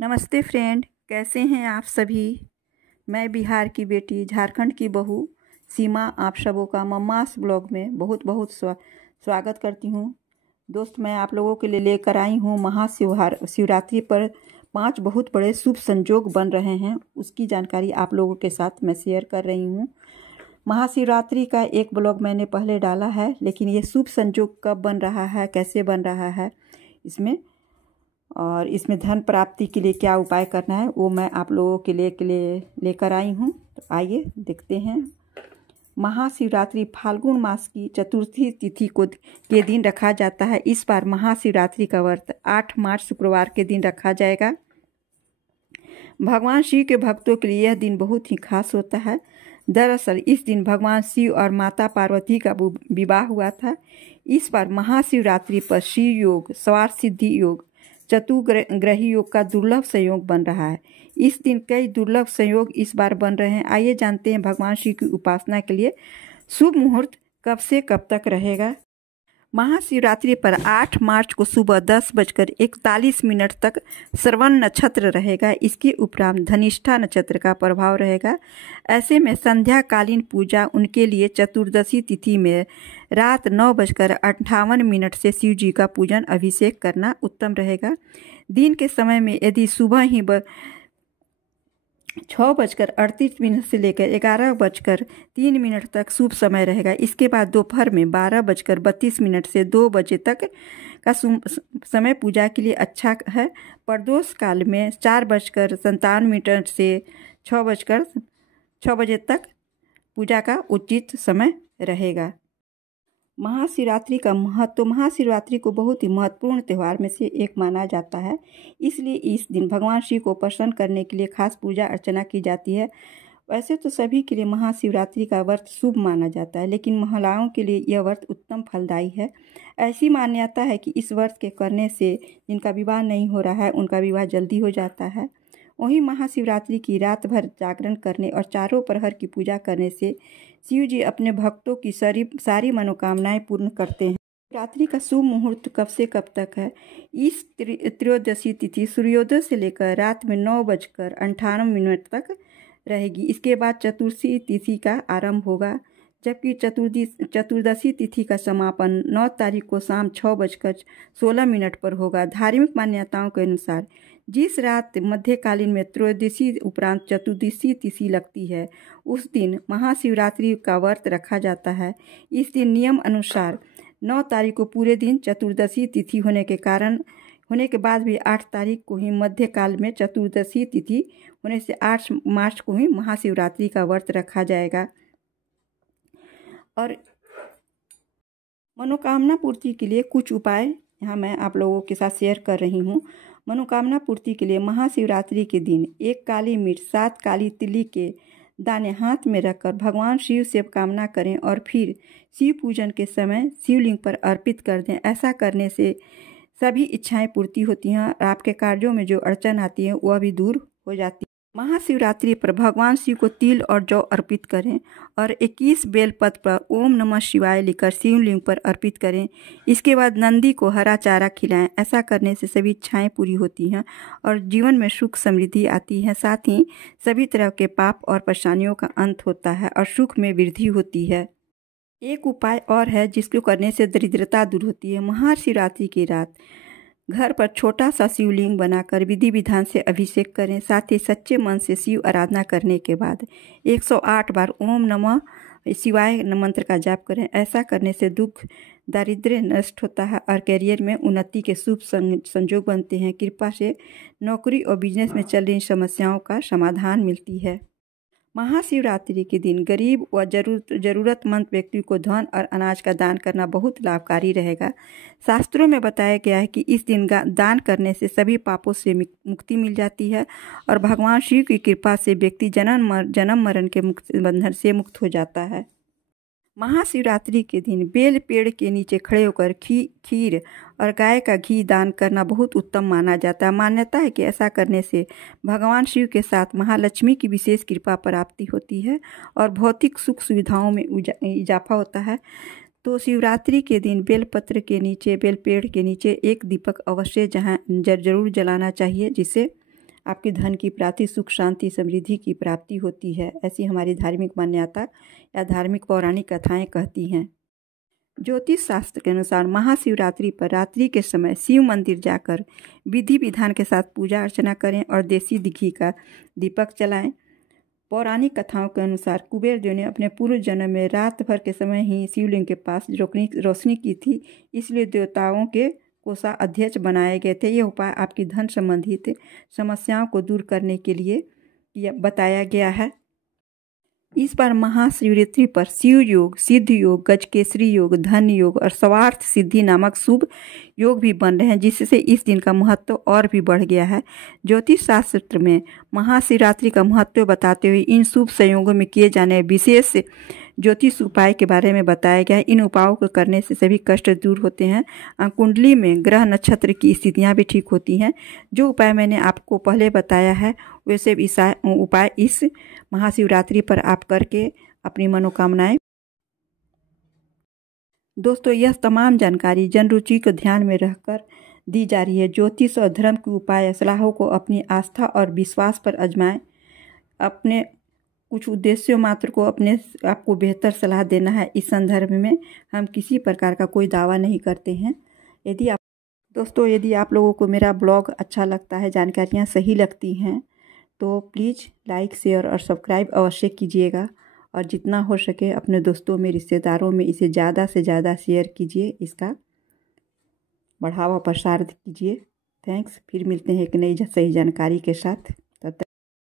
नमस्ते फ्रेंड, कैसे हैं आप सभी। मैं बिहार की बेटी, झारखंड की बहू सीमा आप सबों का मम्मास ब्लॉग में बहुत बहुत स्वागत करती हूं। दोस्त, मैं आप लोगों के लिए लेकर आई हूं शिवरात्रि पर 5 बहुत बड़े शुभ संयोग बन रहे हैं, उसकी जानकारी आप लोगों के साथ मैं शेयर कर रही हूं। महाशिवरात्रि का एक ब्लॉग मैंने पहले डाला है, लेकिन ये शुभ संयोग कब बन रहा है, कैसे बन रहा है इसमें धन प्राप्ति के लिए क्या उपाय करना है, वो मैं आप लोगों के लिए लेकर आई हूँ। तो आइए देखते हैं। महाशिवरात्रि फाल्गुन मास की चतुर्थी तिथि के दिन रखा जाता है। इस बार महाशिवरात्रि का व्रत 8 मार्च शुक्रवार के दिन रखा जाएगा। भगवान शिव के भक्तों के लिए यह दिन बहुत ही खास होता है। दरअसल इस दिन भगवान शिव और माता पार्वती का विवाह हुआ था। इस बार महाशिवरात्रि पर शिव योग, स्वार्थ सिद्धि योग, चतुर्ग्रही योग का दुर्लभ संयोग बन रहा है। इस दिन कई दुर्लभ संयोग इस बार बन रहे हैं। आइए जानते हैं भगवान शिव की उपासना के लिए शुभ मुहूर्त कब से कब तक रहेगा। महाशिवरात्रि पर 8 मार्च को सुबह 10:41 तक श्रवण नक्षत्र रहेगा। इसके उपरांत धनिष्ठा नक्षत्र का प्रभाव रहेगा। ऐसे में संध्याकालीन पूजा उनके लिए चतुर्दशी तिथि में रात 9:58 से शिव जी का पूजन अभिषेक करना उत्तम रहेगा। दिन के समय में यदि सुबह ही 6:38 से लेकर 11:03 तक शुभ समय रहेगा। इसके बाद दोपहर में 12:32 से 2 बजे तक का समय पूजा के लिए अच्छा है। प्रदोष काल में 4:57 से 6 बजे तक पूजा का उचित समय रहेगा। महाशिवरात्रि का महत्व। महाशिवरात्रि को बहुत ही महत्वपूर्ण त्यौहार में से एक माना जाता है। इसलिए इस दिन भगवान शिव को प्रसन्न करने के लिए खास पूजा अर्चना की जाती है। वैसे तो सभी के लिए महाशिवरात्रि का व्रत शुभ माना जाता है, लेकिन महिलाओं के लिए यह व्रत उत्तम फलदायी है। ऐसी मान्यता है कि इस व्रत के करने से जिनका विवाह नहीं हो रहा है, उनका विवाह जल्दी हो जाता है। वहीं महाशिवरात्रि की रात भर जागरण करने और चारों प्रहर की पूजा करने से शिव जी अपने भक्तों की सारी मनोकामनाएं पूर्ण करते हैं। शिवरात्रि का शुभ मुहूर्त कब से कब तक है। इस त्रयोदशी तिथि सूर्योदय से लेकर रात में 9:58 तक रहेगी। इसके बाद चतुर्थी तिथि का आरंभ होगा, जबकि चतुर्दशी तिथि का समापन 9 तारीख को शाम 6:16 पर होगा। धार्मिक मान्यताओं के अनुसार जिस रात मध्यकालीन में त्रयोदशी उपरांत चतुर्दशी तिथि लगती है, उस दिन महाशिवरात्रि का व्रत रखा जाता है। इस दिन नियम अनुसार 9 तारीख को पूरे दिन चतुर्दशी तिथि होने के बाद भी 8 तारीख को ही मध्यकाल में चतुर्दशी तिथि होने से 8 मार्च को ही महाशिवरात्रि का व्रत रखा जाएगा। और मनोकामना पूर्ति के लिए कुछ उपाय यहाँ मैं आप लोगों के साथ शेयर कर रही हूँ। मनोकामना पूर्ति के लिए महाशिवरात्रि के दिन 1 काली मिर्च, 7 काली तिली के दाने हाथ में रखकर भगवान शिव से कामना करें और फिर शिव पूजन के समय शिवलिंग पर अर्पित कर दें। ऐसा करने से सभी इच्छाएं पूर्ति होती हैं और आपके कार्यों में जो अड़चन आती है वह भी दूर हो जाती है। महाशिवरात्रि पर भगवान शिव को तिल और जौ अर्पित करें और 21 बेलपत्र पर ओम नमः शिवाय लिखकर शिवलिंग पर अर्पित करें। इसके बाद नंदी को हरा चारा खिलाएं। ऐसा करने से सभी इच्छाएं पूरी होती हैं और जीवन में सुख समृद्धि आती है। साथ ही सभी तरह के पाप और परेशानियों का अंत होता है और सुख में वृद्धि होती है। एक उपाय और है जिसको करने से दरिद्रता दूर होती है। महाशिवरात्रि की रात घर पर छोटा सा शिवलिंग बनाकर विधि विधान से अभिषेक करें। साथ ही सच्चे मन से शिव आराधना करने के बाद 108 बार ओम नमः शिवाय मंत्र का जाप करें। ऐसा करने से दुख दारिद्र्य नष्ट होता है और करियर में उन्नति के शुभ संयोग बनते हैं। कृपा से नौकरी और बिजनेस में चल रही समस्याओं का समाधान मिलती है। महाशिवरात्रि के दिन गरीब व जरूरतमंद व्यक्ति को धन और अनाज का दान करना बहुत लाभकारी रहेगा। शास्त्रों में बताया गया है कि इस दिन दान करने से सभी पापों से मुक्ति मिल जाती है और भगवान शिव की कृपा से व्यक्ति जन्म मरण के बंधन से मुक्त हो जाता है। महाशिवरात्रि के दिन बेल पेड़ के नीचे खड़े होकर खीर और गाय का घी दान करना बहुत उत्तम माना जाता है। मान्यता है कि ऐसा करने से भगवान शिव के साथ महालक्ष्मी की विशेष कृपा प्राप्ति होती है और भौतिक सुख सुविधाओं में इजाफा होता है। तो शिवरात्रि के दिन बेल पेड़ के नीचे एक दीपक अवश्य जरूर जलाना चाहिए, जिससे आपके धन की प्राप्ति, सुख शांति समृद्धि की प्राप्ति होती है। ऐसी हमारी धार्मिक मान्यता या धार्मिक पौराणिक कथाएं कहती हैं। ज्योतिष शास्त्र के अनुसार महाशिवरात्रि पर रात्रि के समय शिव मंदिर जाकर विधि विधान के साथ पूजा अर्चना करें और देसी घी का दीपक जलाएं। पौराणिक कथाओं के अनुसार कुबेर देव ने अपने पूर्व जन्म में रात भर के समय ही शिवलिंग के पास रोशनी की थी, इसलिए देवताओं के कोषाध्यक्ष बनाए गए थे। यह उपाय आपकी धन संबंधित समस्याओं को दूर करने के लिए बताया गया है। इस बार महाशिवरात्रि पर शिव योग, सिद्ध योग, गजकेसरी योग, धन योग और स्वार्थ सिद्धि नामक शुभ योग भी बन रहे हैं, जिससे इस दिन का महत्व और भी बढ़ गया है। ज्योतिष शास्त्र में महाशिवरात्रि का महत्व बताते हुए इन शुभ संयोगों में किए जाने विशेष ज्योतिष उपाय के बारे में बताया गया है। इन उपायों को करने से सभी कष्ट दूर होते हैं। कुंडली में ग्रह नक्षत्र की स्थितियां भी ठीक होती हैं। जो उपाय मैंने आपको पहले बताया है वैसे उपाय इस महाशिवरात्रि पर आप करके अपनी मनोकामनाएं। दोस्तों, यह तमाम जानकारी जन रुचि को ध्यान में रखकर दी जा रही है। ज्योतिष और धर्म के उपाय सलाहों को अपनी आस्था और विश्वास पर आजमाएं। अपने कुछ उद्देश्यों मात्र को आपको बेहतर सलाह देना है। इस संदर्भ में हम किसी प्रकार का कोई दावा नहीं करते हैं। यदि आप लोगों को मेरा ब्लॉग अच्छा लगता है, जानकारियाँ सही लगती हैं, तो प्लीज़ लाइक, शेयर और सब्सक्राइब अवश्य कीजिएगा। और जितना हो सके अपने दोस्तों में, रिश्तेदारों में इसे ज़्यादा से ज़्यादा शेयर कीजिए, इसका बढ़ावा प्रसार कीजिए। थैंक्स। फिर मिलते हैं एक नई सही जानकारी के साथ।